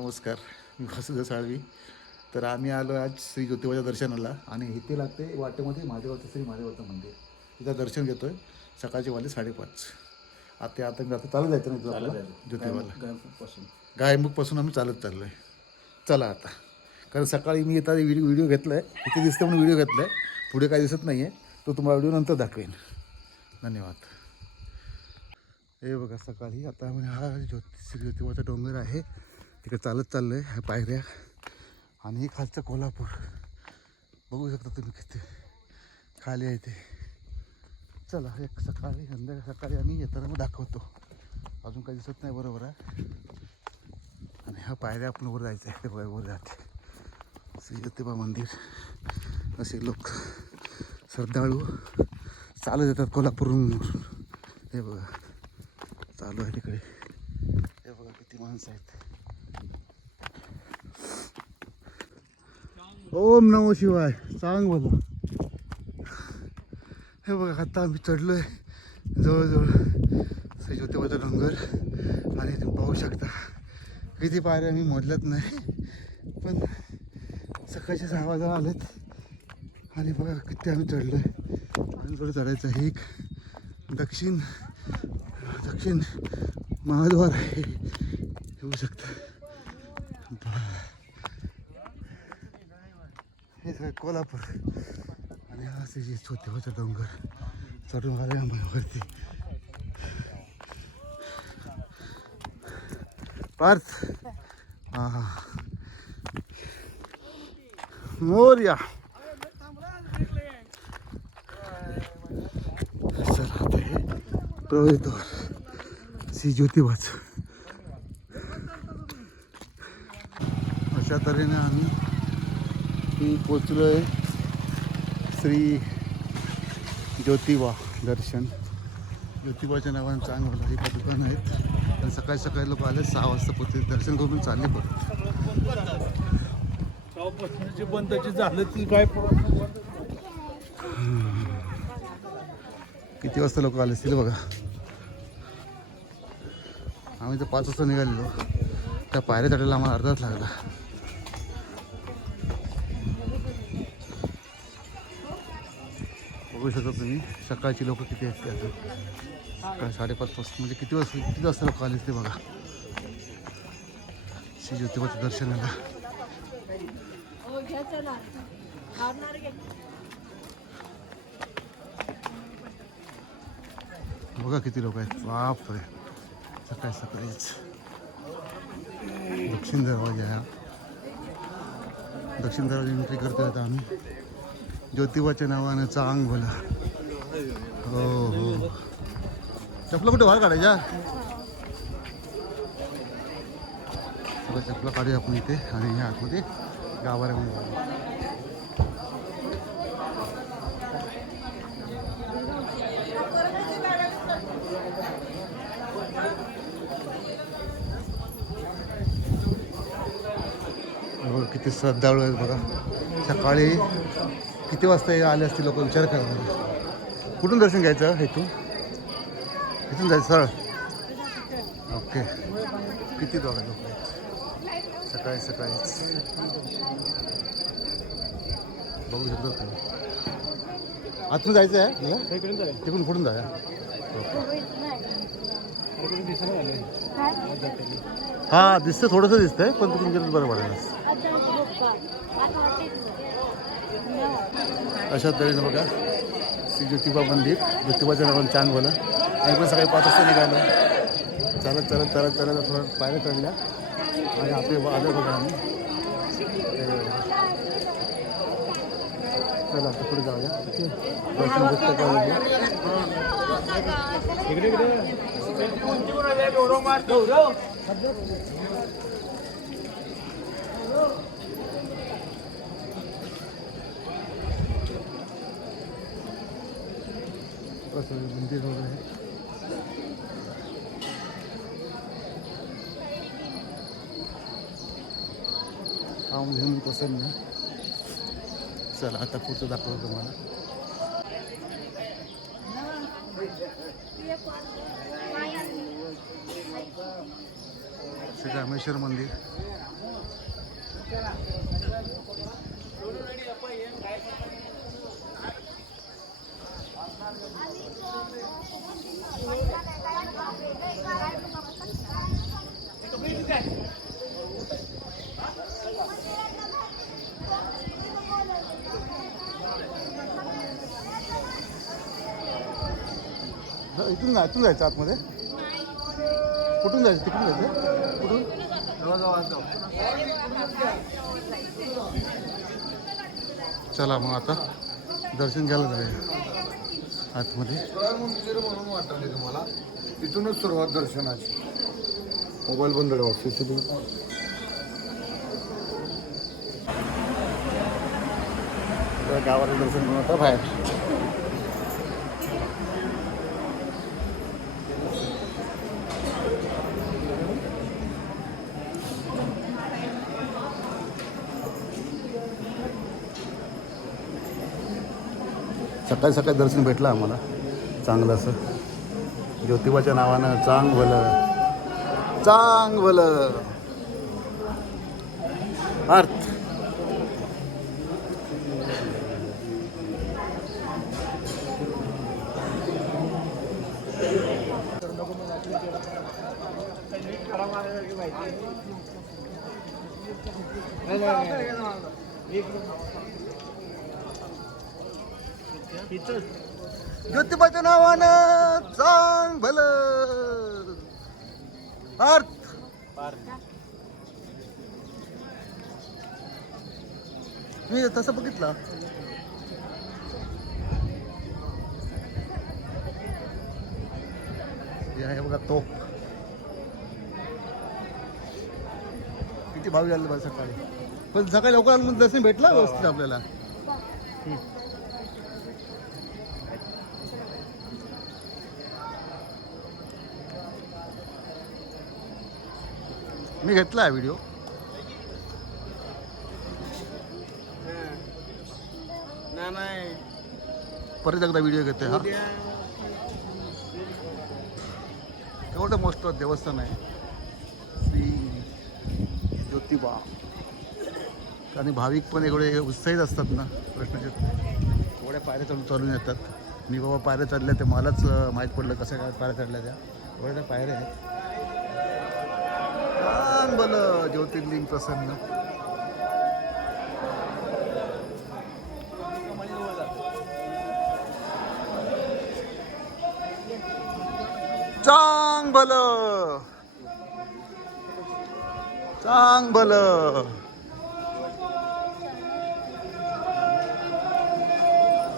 नमस्कार मी वासुदेव साळवी. तर आम्ही आलो आज श्री ज्योतिबाच्या दर्शनाला आणि इथे लागते वाटेमध्ये महादेवाचं श्री महादेवाचं मंदिर. तिथं दर्शन घेतो आहे सकाळचे वाजले साडेपाच. आता आता मी आता चालत जायचं नाही आपल्याला ज्योतिबाला. पासून गायमुखपासून आम्ही चालत चाललो आहे चला आता. कारण सकाळी मी येता व्हिडिओ व्हिडिओ घेतला आहे इथे दिसतं म्हणून व्हिडिओ घेतला आहे पुढे काय दिसत नाही आहे तो तुम्हाला व्हिडिओ नंतर दाखवेन. धन्यवाद. हे बघा सकाळी आता आम्ही हा ज्योति श्री ज्योतिबाचा डोंगर आहे. तिकडे चालत चाललं आहे ह्या पायऱ्या. आणि हे खालचं कोल्हापूर. बघू शकता तुम्ही किती खाली आहे ते. चला एक सकाळी संध्याकाळी सकाळी आम्ही येताना मग दाखवतो. अजून काही दिसत नाही बरोबर आहे. आणि ह्या पायऱ्या आपण वर जायचं आहे ते बघा वर जाते. श्री ज्योतिबा मंदिर. असे लोक श्रद्धाळू चालत येतात कोल्हापूरहून. हे बघा चालू आहे तिकडे. हे बघा किती माणसं आहेत. ओम नमो शिवाय. सांग बोला. हे बघा आता आम्ही चढलो आहे जवळजवळ श्री डोंगर. आणि तुम्ही पाहू शकता किती पायऱ्या मी मोजल्यात नाही पण सकाळचे सहा वाजता आलेत. आणि बघा किती आम्ही चढलो आहे अजून थोडं चढायचं आहे. एक दक्षिण दक्षिण महाद्वार आहे. येऊ शकता. कोल्हापूर. आणि हा असे जे छोटे होते डोंगर चढून आले आम्हावरती पार्थ. हा हा मोर्या. सर आता हे. प्रवेशद्वार श्री ज्योतिबाच. अशा तऱ्हेने आम्ही मी पोचलो आहे श्री ज्योतिबा दर्शन. ज्योतिबाच्या नावानं चांगलं हे दुकान आहेत. पण सकाळी सकाळी लोक आले सहा वाजता पोचले दर्शन करून चालले झालं ती काय किती वाजता लोक आले असतील बघा. आम्ही तर पाच वाजता निघालेलो. त्या पायऱ्या चढायला आम्हाला अर्धा तास लागला. बघू शकता तुम्ही. सकाळची लोक किती आहेत ते अजून सकाळी साडेपाच वाजता म्हणजे किती वाजता किती वाजता लोक आले ते बघा. श्री ज्योतिबाचं हारणार घे बघा किती लोक आहेत. बाप रे सकाळी सकाळीच. दक्षिण दरवाज़ा. दक्षिण दरवाज़ा एंट्री करतोय आता आम्ही. ज्योतिबाच्या नावानं चांग बोला. हो हो. चपला कुठे बाहेर काढायच्या? सगळं चपला काढूया आपण इथे आणि ह्या आतमध्ये गाभाऱ्यामध्ये जाऊ. किती श्रद्धाळू आहेत बघा. सकाळी किती वाजता आले असतील लोक विचार करणार कुठून दर्शन घ्यायचं इथून इथून जायचं सरळ? ओके. किती दोघं लोक? सकाळी सकाळीच बघू शकतो तुम्ही. आतून जायचं आहे? मला तिकडून कुठून जाया हां दिसतं थोडंसं दिसतंय पण तिकडून गेलं बरं पडेल. अशा तऱ्हेने बघा. श्री ज्योतिबा मंदिर ज्योतिबाच्या नावानं चांग बोला आणि पण सकाळी पाच वाजता निघालो. चालत चालत चालत चालत थोडं पायऱ्या चढल्या. आणि आपले आलो बघा आम्ही. चला आता पुढे जाऊया. दर्शन घेतलं का बघूया. असं मंदिर वगैरे हा म्हणजे मी पसंत नाही चला, आता पुढचं दाखवतो तुम्हाला श्री रामेश्वर मंदिर। इथून जा इथून जायचं आतमध्ये? कुठून जायचं? तिकडून जायचं? कुठून? चला मग आता दर्शन घ्यायला जाऊया. आतमध्ये. मंदिर म्हणून वाटले तुम्हाला? इथूनच सुरुवात दर्शनाची. मोबाईल बंद ठेवा गावाचं दर्शन घेऊन आता बाहेर. सकाळी सकाळी दर्शन भेटलं आम्हाला. चांगलं असं. ज्योतिबाच्या नावानं चांग भलं चांग भलं अर्थ ज्योतिबाच्या नावानं चांग भलं. अर्थ मी तसं बघितलं. हे आहे बघा तो. किती भावी आले बघा सकाळी. पण सकाळी लवकर आलं म्हणजे दर्शन भेटला व्यवस्थित आपल्याला. मी घेतला आहे व्हिडिओ परत एकदा व्हिडिओ घेते हा. एवढं मस्त देवस्थान आहे. श्री ज्योतिबा. आणि भाविक पण एवढे उत्साहित असतात ना प्रश्नाचे एवढ्या पायऱ्या चढून चालून येतात. मी बाबा पायऱ्या चढल्या ते मलाच माहीत पडलं कसं काय पायऱ्या चढल्या त्या. एवढ्या त्या पायऱ्या आहेत. छान बोल ज्योतिर्लिंग प्रसन्न. चांग भल चांग भल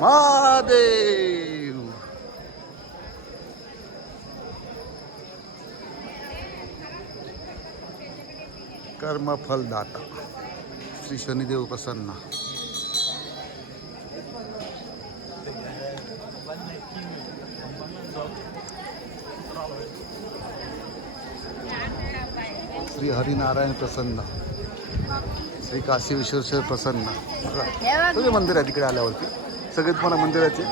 महादेव. कर्मफलदाता. श्री शनिदेव प्रसन्न. श्री हरिनारायण प्रसन्न. श्री काशी विश्वेश्वर प्रसन्न. बघा, सगळे मंदिर आहे तिकडे आल्यावरती. सगळे तुम्हाला मंदिराचे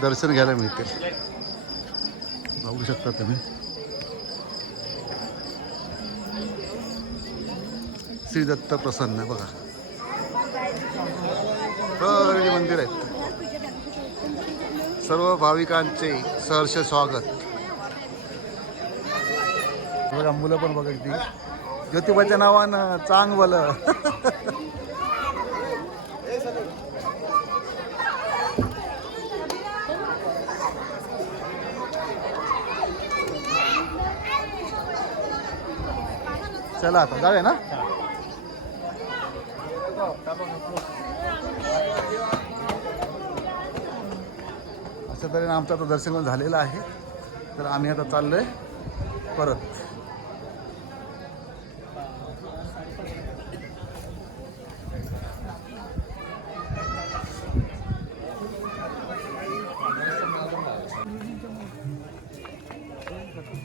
दर्शन घ्यायला मिळते बघू शकता तुम्ही. श्री दत्त प्रसन्न बघा. सगळे मंदिर आहेत. सर्व भाविकांचे सहर्ष स्वागत. बघा मुलं पण बघा ती ज्योतिबाच्या नावानं चांग चला आता जाऊया ना? अशा तऱ्हेने आमचं आता दर्शन झालेलं आहे. तर आम्ही आता चाललोय परत.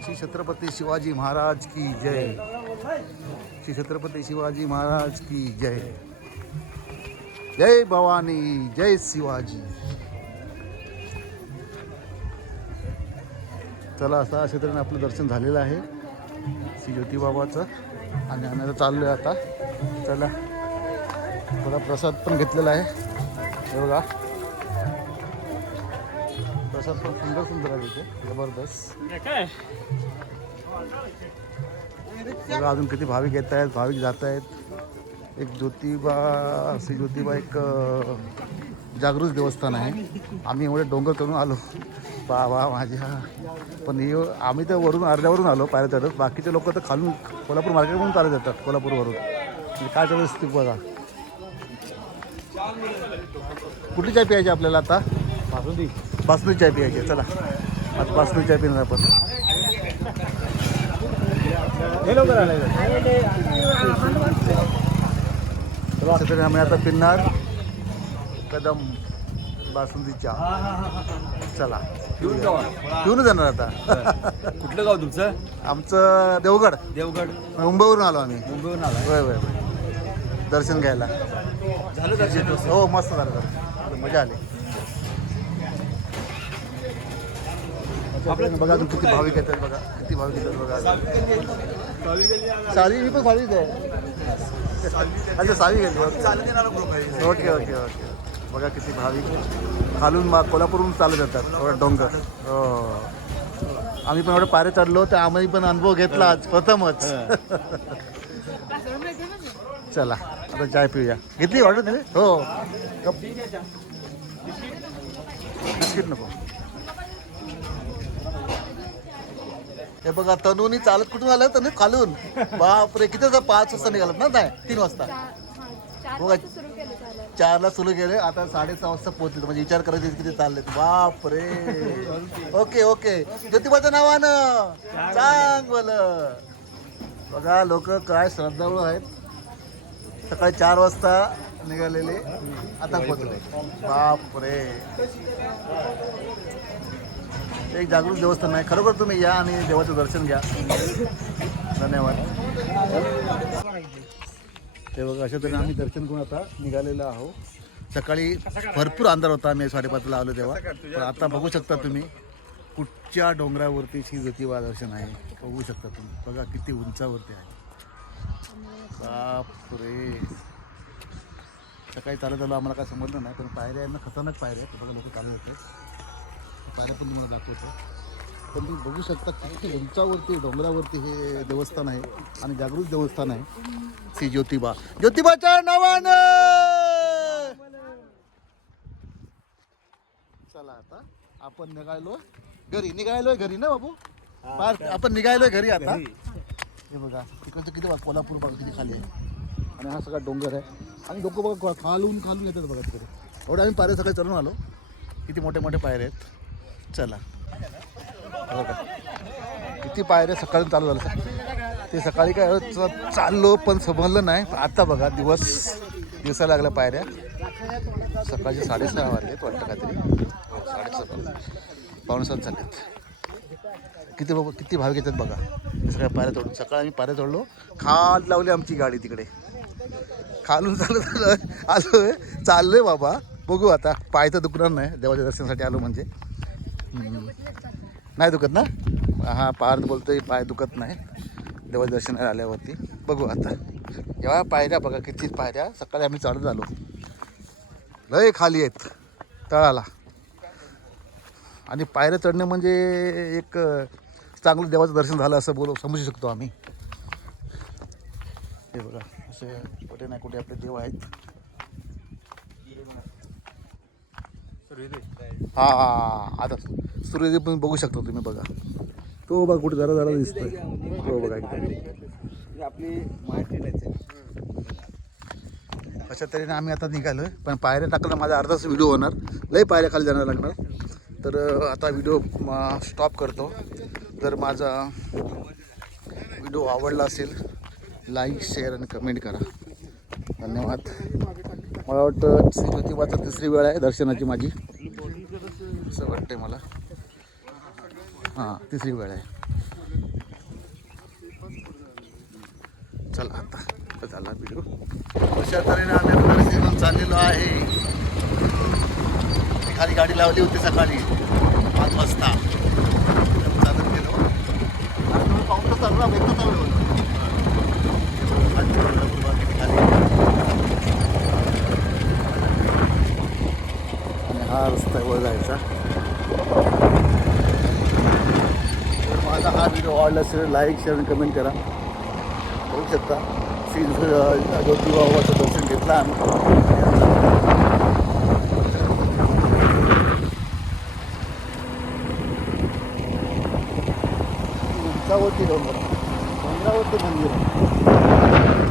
श्री छत्रपती शिवाजी महाराज की जय. श्री छत्रपती शिवाजी महाराज की जय. जय भवानी जय शिवाजी. चला असा अशा तऱ्हेने आपलं दर्शन झालेलं आहे. श्री ज्योतिबाबाचं. आणि आम्ही आता चाललो आहे आता. चला थोडा प्रसाद पण घेतलेला आहे. हे बघा. प्रसाद पण सुंदर सुंदर आहे इथे. जबरदस्त. बघा अजून किती भाविक येत आहेत भाविक जात आहेत एक ज्योतिबा श्री ज्योतिबा एक जागृत देवस्थान आहे. आम्ही एवढे डोंगर करून आलो. बा वा माझ्या. पण हे आम्ही तर वरून अर्ध्यावरून आलो पायऱ्या चढत बाकीचे लोक तर खालून कोल्हापूर मार्केटवरून चालत येतात कोल्हापूरवरून. म्हणजे काय चालू असते बघा. कुठली चाय प्यायची आपल्याला आता? बासुंदी. बासुंदी चाय प्यायची. चला. आता बासुंदी चाय पिणार आपण. तरी आम्ही आता पिणार कदम बासुंदी चहा चला पिऊन जाणार आता. कुठलं गाव तुमचं? आमचं देवगड. देवगड. मुंबईवरून आलो आम्ही. मुंबईहून आला होय होय. दर्शन घ्यायला. झालं दर्शन? हो मस्त झालं दर्शन. मजा आली. आपल्या बघा अजून किती भाविक येतात बघा. किती भाविक येतात बघा. साली मी पण सालीच आहे. अच्छा सावी गेली. ओके. Okay okay okay. बघा किती भाविक. खालून मा कोल्हापूरहून चालत येतात. थोडा डोंगर. हो. आम्ही पण एवढं पारे चढलो तर आम्ही पण अनुभव घेतला आज प्रथमच. चला आता चाय पिऊया. घेतली ऑर्डर तुम्ही? हो. बिस्किट नको. हे बघा तनुनी चालत कुठून आलं? तनु खालून. बापरे किती वाजता पाच वाजता निघालात ना नाही तीन वाजता. बघा चारला सुरू केले आता साडेसहा वाजता पोहोचले म्हणजे विचार करायचे किती चाललेत. बापरे. Okay okay. ज्योतिबाच्या नावानं चांग बोल बघा लोक काय श्रद्धाळू आहेत. सकाळी चार वाजता निघालेले आता पोचले बापरे. एक जागृत देवस्थान आहे. खरोखर तुम्ही या आणि देवाचं दर्शन घ्या. धन्यवाद. ते बघा अशा तऱ्हेने आम्ही दर्शन करून आता निघालेलो आहोत. सकाळी भरपूर अंधार होता आम्ही साडेपाचला आलो तेव्हा. पण आता बघू शकता तुम्ही कुठच्या डोंगरावरती श्री ज्योतिबा दर्शन आहे बघू शकता तुम्ही. बघा किती उंचावरती आहे. बापरे. सकाळी चालत आलो आम्हाला काय समजलं नाही पण पायऱ्या यांना खतरनाक पायऱ्या आहेत. बघा लोक चालू होते. पायऱ्या पण तुम्हाला दाखवतो. पण तुम्ही बघू शकता किती उंचावरती डोंगरावरती हे देवस्थान आहे आणि जागृत देवस्थान आहे. श्री ज्योतिबा. ज्योतिबाच्या नावानं! चला आता आपण निघायलो. घरी निघायलोय घरी ना बाबू? पार आपण निघायलोय घरी आता. हे बघा तिकडचं किती बघा कोल्हापूर बघा किती खाली आहे. आणि हा सगळा डोंगर आहे. आणि लोक बघा खालून खालून येतात बघा तिकडे. एवढे आम्ही पायऱ्या सकाळी चढून आलो. किती मोठे मोठे पायरे आहेत. चला. बघा. किती पायऱ्या सकाळी चालू झालं ते सकाळी काय चाललो पण समजलं नाही. आता बघा दिवस दिवसाला लागल्या पायऱ्या. सकाळचे साडेसहा वाजलेत वाटतं काहीतरी. हो, साडेसहा पावणेसात झालेत. किती बघ किती भाव घेतात बघा. सगळ्या पायऱ्या तोडून. सकाळी आम्ही पायऱ्या तोडलो. खाल लावली आमची गाडी तिकडे. खालून चालत आलो आलोय. चाललोय बाबा. बघू आता. पाय तर दुखणार नाही. देवाच्या दर्शनासाठी आलो म्हणजे. नाही दुखत ना? हा पार्थ बोलतोय पाय दुखत नाही. देवाच्या दर्शनाला आल्यावरती. बघू आता. एवढ्या पायऱ्या बघा किती पायऱ्या. सकाळी आम्ही चालत आलो. लय खाली आहेत. तळाला. आणि पायऱ्या चढणे म्हणजे एक चांगलं देवाचं दर्शन झालं असं बोलू समजू शकतो आम्ही. हे बघा असे कुठे ना कुठे आपले देव आहेत. हा हा. आता सूर्योदय पण बघू शकता तुम्ही बघा. तो बघा कुठे जरा जरा दिसतोय. तो बघा एकदम आपली अशा तऱ्हेने आम्ही आता निघालोय. पण पायऱ्या टाकलं माझा अर्धाच व्हिडिओ होणार. लय पायऱ्या खाली जाणार लागणार. तर आता व्हिडिओ स्टॉप करतो. जर माझा व्हिडिओ आवडला असेल लाईक शेअर आणि कमेंट करा. धन्यवाद. मला वाटतं श्री ज्योतिबाचा तिसरी वेळ आहे दर्शनाची माझी. असं वाटतंय मला. हां तिसरी वेळ आहे. चला आता चालला व्हिडिओ अशा तऱ्हेने आम्ही आपला चाललेलो आहे. खाली गाडी लावली होती सकाळी. पाच वाजता. चालत गेलो. पाहून तर चालू चालू आणि हा रस्ता वर जायचा. तर हा व्हिडिओ आवडला असेल लाईक शेअर आणि कमेंट करा. बघू शकता. श्री ज्योतिबा बाबाचं दर्शन घेतलं आम्ही. उंचावरती डोंगर डोंगरावरती मंदिर आहे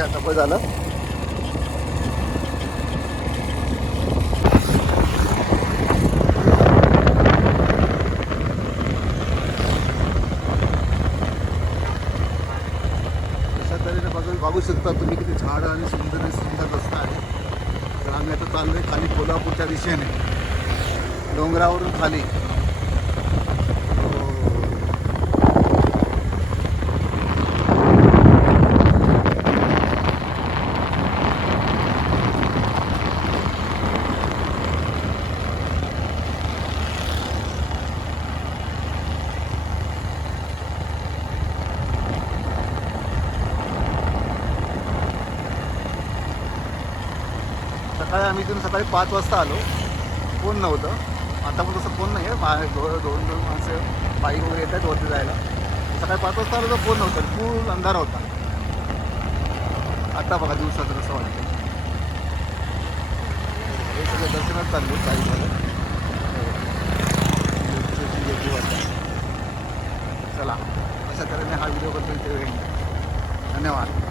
हो आता झालं. अशा तऱ्हेने बघू बघू शकता तुम्ही किती झाडं आणि सुंदर आणि सुंदर रस्ता आहे. तर आम्ही आता चाललोय खाली कोल्हापूरच्या दिशेने. डोंगरावरून खाली सकाळी आम्ही इथून सकाळी पाच वाजता आलो. कोण नव्हतं. आता पण तसं कोण नाही आहे बाहेर दोन दोन माणसं बाईक वगैरे येतात वरती जायला. सकाळी पाच वाजता आलो तर कोण नव्हतं. फुल अंधार होता. आता बघा दिवसाचं कसं वाटतं हे सगळं दर्शनात चालले काही चला अशा तऱ्हेने हा व्हिडिओ करतो इथे धन्यवाद.